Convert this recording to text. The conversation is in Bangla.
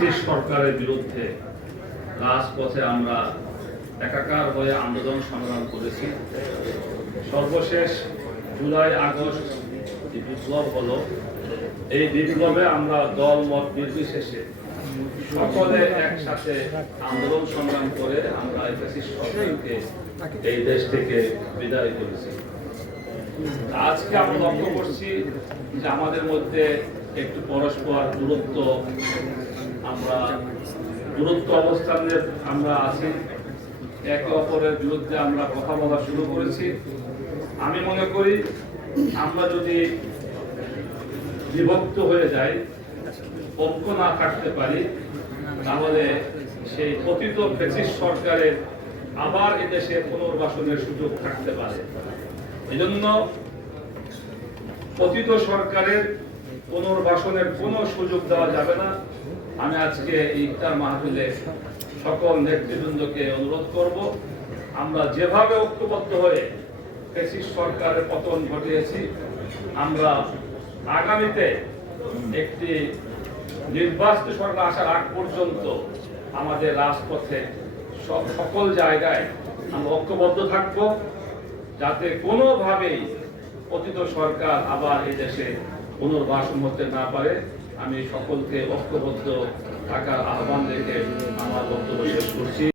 ব্রিটিশ সরকারের বিরুদ্ধে রাজপথে আমরা একাকার হয়ে আন্দোলন সংগ্রাম করেছি। সর্বশেষ জুলাই, আগস্ট যে বিপ্লব হলো, এই বিপ্লবে আমরা দল, মত নির্বিশেষে সকলে একসাথে আন্দোলন সংগ্রাম করে আমরা এই সরকারকে এই দেশ থেকে বিদায় করেছি। আজকে আমরা লক্ষ্য করছি যে আমাদের মধ্যে একটু পরস্পর দূরত্ব আমরা দূরত্ব অবস্থানে আমরা আছি। একে অপরের বিরুদ্ধে আমরা কথা বলা শুরু করেছি। আমি মনে করি, আমরা যদি বিভক্ত হয়ে যাই ঐক্য না থাকতে পারি, তাহলে সেই পতিত ব্রিটিশ সরকারের আবার এদেশে পুনর্বাসনের সুযোগ থাকতে পারে। এজন্য পতিত সরকারের পুনর্বাসনের কোনো সুযোগ দেওয়া যাবে না। আমি আজকে ইফতার মাহফিলে সকল নেতৃবৃন্দকে অনুরোধ করব, আমরা যেভাবে ঐক্যবদ্ধ হয়ে ফেসিস সরকারের পতন ঘটিয়েছি, আমরা আগামীতে একটি নির্বাচিত সরকার আসার আগ পর্যন্ত আমাদের রাজপথে সব সকল জায়গায় আমরা ঐক্যবদ্ধ থাকব, যাতে কোনোভাবেই পতিত সরকার আবার এই দেশে পুনর্বাসন হতে না পারে আমি সকলকে ঐক্যবদ্ধ থাকার আহ্বান রেখে আমার বক্তব্য শেষ করছি।